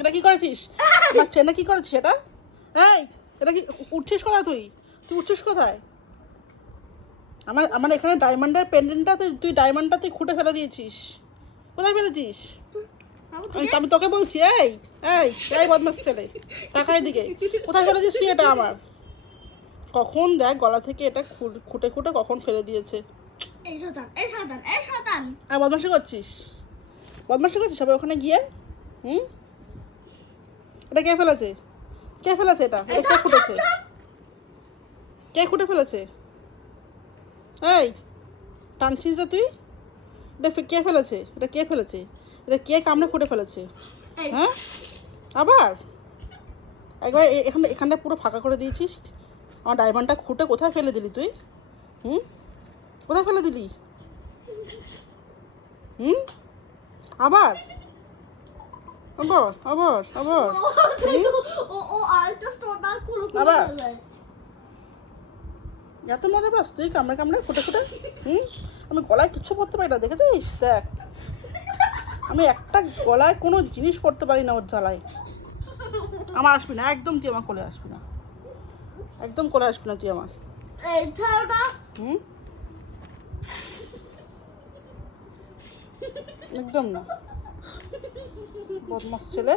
এটা কি করেছিস? আমার চেনে কি করেছিস এটা? এই এটা কি উঠছিস কোথায় তুই? তুই উঠছিস কোথায়? আমার আমার এখানে ডায়মন্ডের পেন্ডেন্টটা তুই তুই ডায়মন্ডটা তুই খুঁটে ফেলে দিয়েছিস। কোথায় ফেলেছিস? আমি তোকে বলছি এই এই এই বদমাস ছেলে তাকাই দিকে কোথায় ফেলে দিস তুই এটা আমার কখন দেখ গলা থেকে এটা খুঁটে খুঁটে কখন ফেলে দিয়েছে। এই শতান এই শতান এই শতান আর বদমাসি করছিস? বদমাসি করছিস সবাই ওখানে গিয়ে? হুম? এটা কে ফেলেছে? কে ফেলেছে এটা? এটা কে খুঁটেছে? কে খুঁটে ফেলেছে? এই টানছিস যে তুই? এটা কে ফেলেছে? এটা কে ফেলেছে? এটা কে কামড়ে খুঁটে ফেলেছে? হ্যাঁ? আবার? একবার এখানে এখানটা পুরো ফাঁকা করে দিয়েছিস। আমার ডায়মন্ডটা খুঁটে কোথায় ফেলে দিলি তুই? হুম? কোথায় ফেলে দিলি? হুম? আবার? আবার আবার আবার। ও ও আরেকটা স্টোনটা খুলে আবার? খুলে ফেলে এত মজা পাস তুই কামড়ে কামড়ে ফুটে ফুটে হুম? আমি গলায় কিচ্ছু পরতে পারি না দেখেছিস? দেখ। আমি একটা গলায় কোনো জিনিস পরতে পারি না ওর জ্বালায়। আমার আসবি না একদম তুই আমার কোলে আসবি না। একদম কোলে আসবি না তুই আমার। হুম? একদম না। বদমাস ছেলে